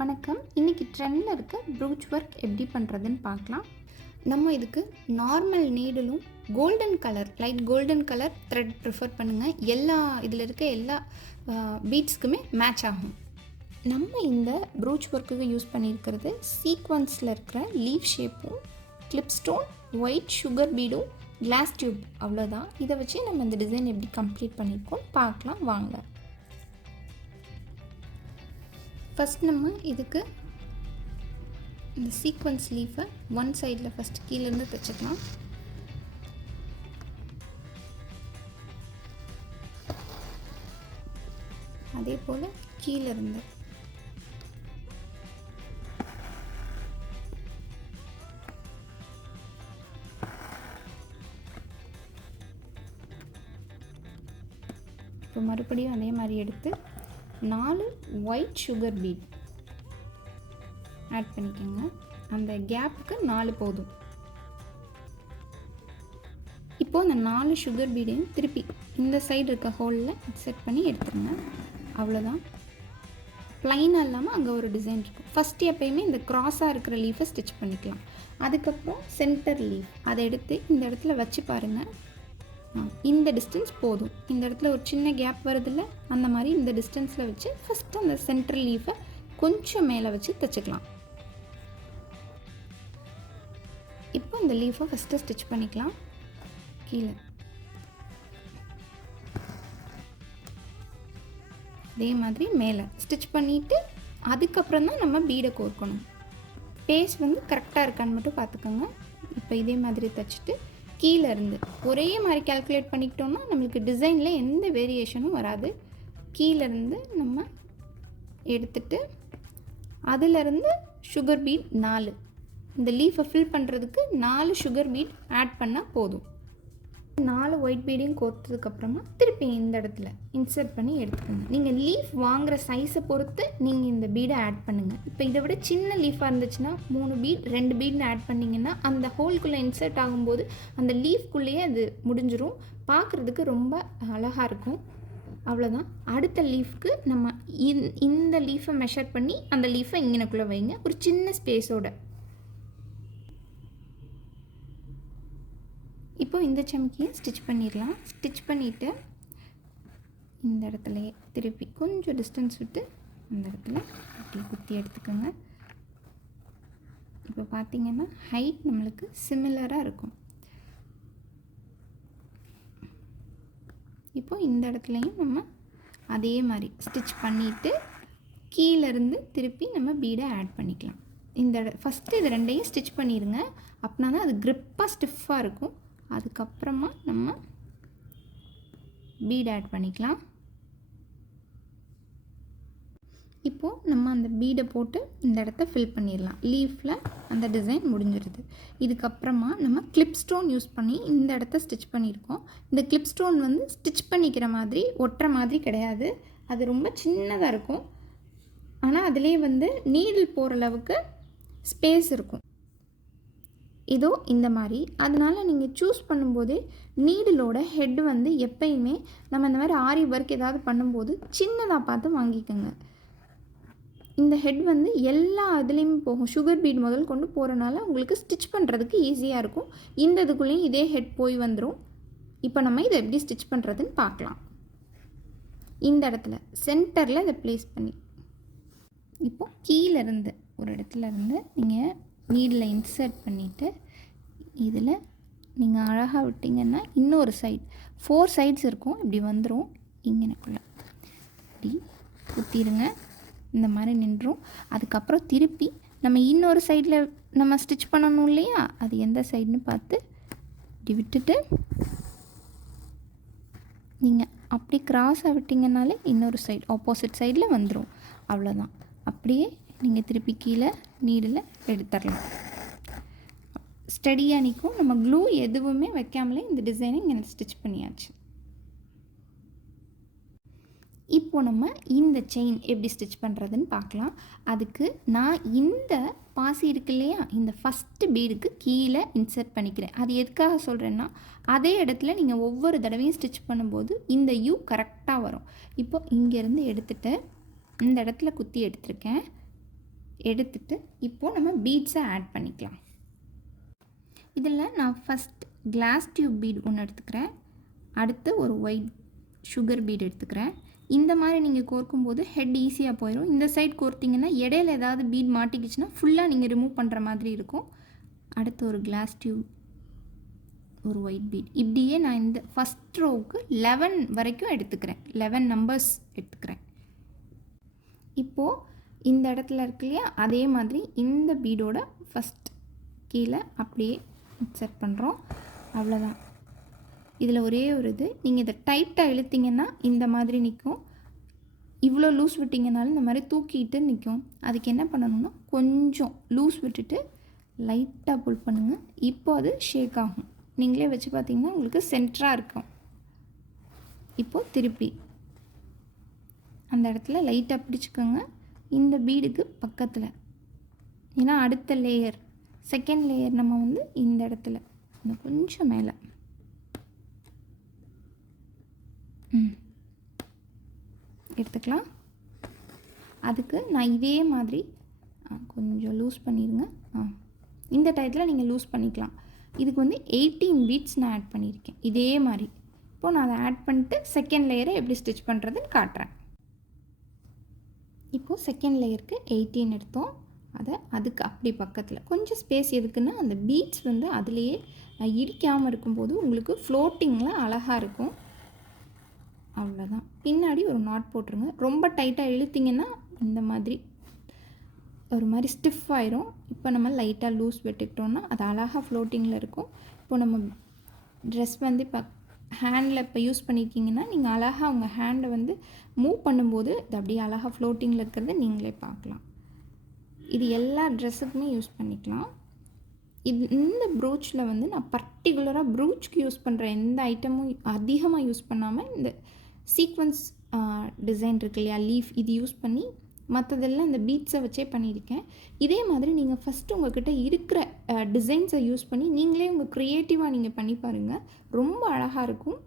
வணக்கம். இன்றைக்கி ட்ரெண்டில் இருக்க ப்ரூச் ஒர்க் எப்படி பண்ணுறதுன்னு பார்க்கலாம். நம்ம இதுக்கு நார்மல் நீடலும் light golden colour thread prefer பண்ணுங்கள். இதில் இருக்க எல்லா பீட்ஸ்க்குமே மேட்ச் ஆகும். நம்ம இந்த ப்ரூச் ஒர்க்குக்கு யூஸ் பண்ணியிருக்கிறது சீக்வன்ஸில் இருக்கிற லீஃப் ஷேப்பும், கிளிப் ஸ்டோன், ஒயிட் சுகர் பீடும், கிளாஸ் டியூப், அவ்வளோதான். இதை வச்சு நம்ம இந்த டிசைன் எப்படி கம்ப்ளீட் பண்ணியிருக்கோம் பார்க்கலாம் வாங்க. ஃபஸ்ட் நம்ம இதுக்கு இந்த சீக்வன்ஸ் லீஃபை ஒன் சைடில் ஃபஸ்ட் கீழேருந்து தைச்சிக்கலாம். அதே போல் கீழேருந்து இப்போ மறுபடியும் அதே மாதிரி எடுத்து 4 ஒயிட் சுகர் பீட் ஆட் பண்ணிக்கோங்க. அந்த கேப்புக்கு 4 போதும். இப்போது அந்த 4 சுகர் பீடையும் திருப்பி இந்த சைடு இருக்க ஹோலில் செட் பண்ணி எடுத்துருங்க. அவ்வளோதான். ப்ளைனாக இல்லாமல் அங்கே ஒரு டிசைன் இருக்கும். ஃபஸ்ட்டு எப்போயுமே இந்த க்ராஸாக இருக்கிற லீஃபை ஸ்டிச் பண்ணிக்கலாம். அதுக்கப்புறம் சென்டர் லீஃப் அதை எடுத்து இந்த இடத்துல வச்சு பாருங்கள். இந்த டிஸ்டன்ஸ் போதும். இந்த இடத்துல ஒரு சின்ன கேப் வருதில்ல, அந்த மாதிரி இந்த டிஸ்டன்ஸில் வச்சு ஃபஸ்ட்டு அந்த சென்டர் லீஃபை கொஞ்சம் மேலே வச்சு தைச்சிக்கலாம். இப்போ இந்த லீஃபை ஃபஸ்ட்டு ஸ்டிச் பண்ணிக்கலாம். கீழே அதே மாதிரி மேலே ஸ்டிச் பண்ணிவிட்டு அதுக்கப்புறம் தான் நம்ம பீடை கோர்க்கணும். பேஸ் கரெக்டாக இருக்கான்னு மட்டும் பார்த்துக்கோங்க. இப்போ இதே மாதிரி தைச்சிட்டு கீழே இருந்து ஒரே மாதிரி கால்குலேட் பண்ணிக்கிட்டோம்னா நம்மளுக்கு டிசைனில் எந்த வேரியேஷனும் வராது. கீழேருந்து நம்ம எடுத்துட்டு அதிலிருந்து சுகர் பீட் 4, இந்த லீஃபை ஃபில் பண்ணுறதுக்கு 4 சுகர் பீட் ஆட் பண்ணால் போதும். 4 ஒயிட் பீடையும் கோர்த்ததுக்கப்புறமா திருப்பி இந்த இடத்துல இன்சர்ட் பண்ணி எடுத்துக்கோங்க. நீங்கள் லீஃப் வாங்குகிற சைஸை பொறுத்து நீங்கள் இந்த பீடை ஆட் பண்ணுங்கள். இப்போ இதை விட சின்ன லீஃபாக இருந்துச்சுன்னா 3 பீட் 2 பீட்னு ஆட் பண்ணிங்கன்னா அந்த ஹோல்குள்ளே இன்சர்ட் ஆகும்போது அந்த லீஃப்குள்ளேயே அது முடிஞ்சிடும். பார்க்குறதுக்கு ரொம்ப அழகாக இருக்கும். அவ்வளோதான். அடுத்த லீஃப்க்கு நம்ம இந்த லீஃபை மெஷர் பண்ணி அந்த லீஃபை இங்கனக்குள்ளே வைங்க, ஒரு சின்ன ஸ்பேஸோட. இப்போ இந்த சமக்கியை ஸ்டிச் பண்ணிடலாம். ஸ்டிச் பண்ணிவிட்டு இந்த இடத்துல திருப்பி கொஞ்சம் டிஸ்டன்ஸ் விட்டு அந்த இடத்துல அப்படி குத்தி எடுத்துக்கோங்க. இப்போ பார்த்திங்கன்னா ஹைட் நம்மளுக்கு சிமிலராக இருக்கும். இப்போ இந்த இடத்துலையும் நம்ம அதே மாதிரி ஸ்டிச் பண்ணிவிட்டு கீழேருந்து திருப்பி நம்ம பீடை ஆட் பண்ணிக்கலாம். ஃபஸ்ட்டு இது ரெண்டையும் ஸ்டிச் பண்ணிடுங்க. அப்படின்னா தான் அது க்ரிப்பாக ஸ்டிஃபாக இருக்கும். அதுக்கப்புறமா நம்ம பீட் ஆட் பண்ணிக்கலாம். இப்போது நம்ம அந்த பீடை போட்டு இந்த இடத்த ஃபில் பண்ணிடலாம். லீஃபில் அந்த டிசைன் முடிஞ்சிடுது. இதுக்கப்புறமா நம்ம கிளிப் ஸ்டோன் யூஸ் பண்ணி இந்த இடத்த ஸ்டிச் பண்ணியிருக்கோம். இந்த கிளிப் ஸ்டோன் ஸ்டிச் பண்ணிக்கிற மாதிரி ஒட்டுற மாதிரி கிடையாது. அது ரொம்ப சின்னதாக இருக்கும். ஆனால் அதிலே நீடில் போகிற அளவுக்கு ஸ்பேஸ் இருக்கும். இதோ இந்த மாதிரி. அதனால் நீங்கள் சூஸ் பண்ணும்போதே நீடிலோட ஹெட் எப்பயுமே நம்ம இந்த மாதிரி ஆரி ஒர்க் ஏதாவது பண்ணும்போது சின்னதாக பார்த்து வாங்கிக்கோங்க. இந்த ஹெட் எல்லா இதுலேயுமே போகும். சுகர் பீட் முதல் கொண்டு போகிறனால உங்களுக்கு ஸ்டிச் பண்ணுறதுக்கு ஈஸியாக இருக்கும். இந்த இதுக்குள்ளேயும் இதே ஹெட் போய் வந்துடும். இப்போ நம்ம இதை எப்படி ஸ்டிச் பண்ணுறதுன்னு பார்க்கலாம். இந்த இடத்துல சென்டரில் இதை ப்ளேஸ் பண்ணி இப்போது கீழேருந்து ஒரு இடத்துல இருந்து நீங்கள் நீடில் இன்சர்ட் பண்ணிவிட்டு இதில் நீங்கள் அழகாக விட்டிங்கன்னா இன்னொரு சைட் 4 சைட்ஸ் இருக்கும். இப்படி வந்துடும். இங்கனக்குள்ளே இப்படி குத்திடுங்க. இந்த மாதிரி நின்றும். அதுக்கப்புறம் திருப்பி நம்ம இன்னொரு சைடில் நம்ம ஸ்டிச் பண்ணணும் இல்லையா, அது எந்த சைடுன்னு பார்த்து இப்படி விட்டுட்டு நீங்கள் அப்படி கிராஸாக விட்டிங்கனாலே இன்னொரு சைடு ஆப்போசிட் சைடில் வந்துடும். அவ்வளோதான். அப்படியே நீங்கள் திருப்பி கீழே நீடில் எடுத்துடலாம். ஸ்டடியாக நிற்கும். நம்ம க்ளூ எதுவுமே வைக்காமலே இந்த டிசைனை இங்கே ஸ்டிச் பண்ணியாச்சு. இப்போ நம்ம இந்த செயின் எப்படி ஸ்டிச் பண்ணுறதுன்னு பார்க்கலாம். அதுக்கு நான் இந்த பாசி இருக்கு இல்லையா, இந்த ஃபஸ்ட்டு பீடுக்கு கீழே இன்சர்ட் பண்ணிக்கிறேன். அது எதுக்காக சொல்கிறேன்னா, அதே இடத்துல நீங்கள் ஒவ்வொரு தடவையும் ஸ்டிச் பண்ணும்போது இந்த யூ கரெக்டாக வரும். இப்போ இங்கேருந்து எடுத்துகிட்டு இந்த இடத்துல குத்தி எடுத்திருக்கேன். எடுத்துட்டு இப்போது நம்ம பீட்ஸை ஆட் பண்ணிக்கலாம். இதில் நான் ஃபஸ்ட் கிளாஸ் டியூப் பீட் ஒன்று எடுத்துக்கிறேன். அடுத்து ஒரு ஒயிட் சுகர் பீட் எடுத்துக்கிறேன். இந்த மாதிரி நீங்கள் கோர்க்கும்போது ஹெட் ஈஸியாக போயிடும். இந்த சைட் கோர்த்திங்கன்னா இடையில ஏதாவது பீட் மாட்டிக்கிச்சுன்னா ஃபுல்லாக நீங்கள் ரிமூவ் பண்ணுற மாதிரி இருக்கும். அடுத்து ஒரு கிளாஸ் டியூப், ஒரு ஒயிட் பீட். இப்படியே நான் இந்த ஃபஸ்ட் ரோவுக்கு 11 வரைக்கும் எடுத்துக்கிறேன். 11 நம்பர்ஸ் எடுத்துக்கிறேன். இப்போது இந்த இடத்துல இருக்கு இல்லையா, அதே மாதிரி இந்த பீடோட ஃபஸ்ட் கீழே அப்படியே செட் பண்ணுறோம். அவ்வளோதான். இதில் ஒரே ஒரு இது, நீங்கள் இதை டைட்டாக இழுத்திங்கன்னா இந்த மாதிரி நிற்கும். இவ்வளோ லூஸ் விட்டிங்கனாலும் இந்த மாதிரி தூக்கிட்டு நிற்கும். அதுக்கு என்ன பண்ணணும்னா கொஞ்சம் லூஸ் விட்டுட்டு லைட்டாக புல் பண்ணுங்கள். இப்போ அது ஷேக் ஆகும். நீங்களே வச்சு பார்த்தீங்கன்னா உங்களுக்கு சென்டராக இருக்கும். இப்போது திருப்பி அந்த இடத்துல லைட்டாக பிடிச்சிக்கோங்க, இந்த பீடுக்கு பக்கத்தில். ஏன்னா அடுத்த லேயர், செகண்ட் லேயர் நம்ம வந்து இந்த இடத்துல இன்னும் கொஞ்சம் மேலே எடுத்துக்கலாம். அதுக்கு நான் இதே மாதிரி கொஞ்சம் லூஸ் பண்ணிடுங்க. இந்த டயத்தில் நீங்கள் லூஸ் பண்ணிக்கலாம். இதுக்கு வந்து 18 பீட்ஸ் நான் ஆட் பண்ணியிருக்கேன். இதே மாதிரி இப்போது நான் அதை ஆட் பண்ணிட்டு செகண்ட் லேயரை எப்படி ஸ்டிச் பண்ணுறதுன்னு காட்டுறேன். இப்போது செகண்ட் லேயருக்கு 18 எடுத்தோம். அதுக்கு அப்படி பக்கத்தில் கொஞ்சம் ஸ்பேஸ் எதுக்குன்னா அந்த பீட்ஸ் வந்து அதுலேயே இடிக்காமல் இருக்கும்போது உங்களுக்கு ஃப்ளோட்டிங்கில் அழகாக இருக்கும். அவ்வளோதான். பின்னாடி ஒரு நாட் போட்டுருங்க. ரொம்ப டைட்டாக இழுத்திங்கன்னா இந்த மாதிரி ஒரு மாதிரி ஸ்டிஃப் ஆயிரும். இப்போ நம்ம லைட்டாக லூஸ் விட்டுக்கிட்டோன்னா அது அழகாக ஃப்ளோட்டிங்கில் இருக்கும். இப்போ நம்ம ட்ரெஸ் வந்து இப்போ ஹேண்டில் இப்போ யூஸ் பண்ணியிருக்கீங்கன்னா நீங்கள் அழகாக உங்கள் ஹேண்டை வந்து மூவ் பண்ணும்போது இது அப்படியே அழகாக ஃப்ளோட்டிங்கில் இருக்கிறத நீங்களே பார்க்கலாம். இது எல்லா ட்ரெஸ்ஸுக்குமே யூஸ் பண்ணிக்கலாம். இந்த ப்ரூச்சில் வந்து நான் பர்டிகுலராக ப்ரூச்சுக்கு யூஸ் பண்ணுற எந்த ஐட்டமும் அதிகமாக யூஸ் பண்ணாமல் இந்த சீக்வன்ஸ் டிசைன் இருக்கு இல்லையா, லீஃப், இது யூஸ் பண்ணி மற்றதெல்லாம் இந்த பீட்ஸை வச்சே பண்ணியிருக்கேன். இதே மாதிரி நீங்கள் ஃபஸ்ட்டு உங்கள்கிட்ட இருக்கிற டிசைன்ஸை யூஸ் பண்ணி நீங்களே உங்கள் க்ரியேட்டிவாக நீங்கள் பண்ணி பாருங்கள். ரொம்ப அழகாக இருக்கும்.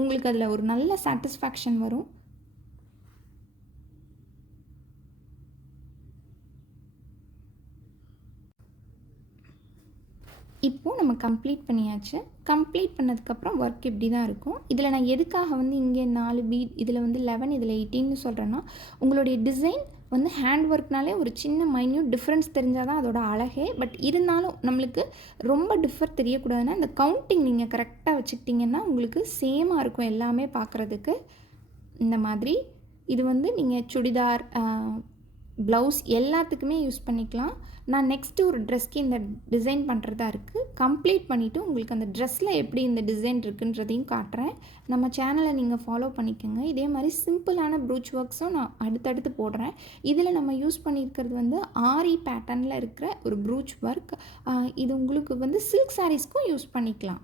உங்களுக்கு அதில் ஒரு நல்ல சாட்டிஸ்ஃபேக்ஷன் வரும். இப்போது நம்ம கம்ப்ளீட் பண்ணியாச்சு. கம்ப்ளீட் பண்ணதுக்கப்புறம் ஒர்க் இப்படி தான் இருக்கும். இதில் நான் எதுக்காக வந்து இங்கே 4 பீட், இதில் வந்து 11, இதில் 18ன்னு சொல்கிறேன்னா, உங்களுடைய டிசைன் வந்து ஹேண்ட் ஒர்க்னாலே ஒரு சின்ன மைன்யூட் டிஃப்ரென்ஸ் தெரிஞ்சால் தான் அதோட அழகே. பட் இருந்தாலும் நம்மளுக்கு ரொம்ப டிஃபர் தெரியக்கூடாதுன்னா இந்த கவுண்டிங் நீங்கள் கரெக்டாக வச்சுக்கிட்டிங்கன்னா உங்களுக்கு சேமாக இருக்கும் எல்லாமே பார்க்குறதுக்கு. இந்த மாதிரி இது வந்து நீங்கள் சுடிதார், ப்ளவுஸ் எல்லாத்துக்குமே யூஸ் பண்ணிக்கலாம். நான் நெக்ஸ்ட்டு ஒரு ட்ரெஸ்க்கு இந்த டிசைன் பண்ணுறதா இருக்குது. கம்ப்ளீட் பண்ணிவிட்டு உங்களுக்கு அந்த ட்ரெஸ்ஸில் எப்படி இந்த டிசைன் இருக்குன்றதையும் காட்டுறேன். நம்ம சேனலை நீங்கள் ஃபாலோ பண்ணிக்கோங்க. இதே மாதிரி சிம்பிளான ப்ரூச் ஒர்க்ஸும் நான் அடுத்தடுத்து போடுறேன். இதில் நம்ம யூஸ் பண்ணியிருக்கிறது வந்து ஆரி பேட்டர்னில் இருக்கிற ஒரு ப்ரூச் ஒர்க். இது உங்களுக்கு வந்து சில்க் சாரீஸ்க்கும் யூஸ் பண்ணிக்கலாம்.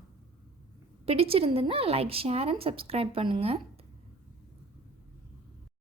பிடிச்சிருந்துன்னா லைக், ஷேர் அண்ட் சப்ஸ்கிரைப் பண்ணுங்கள்.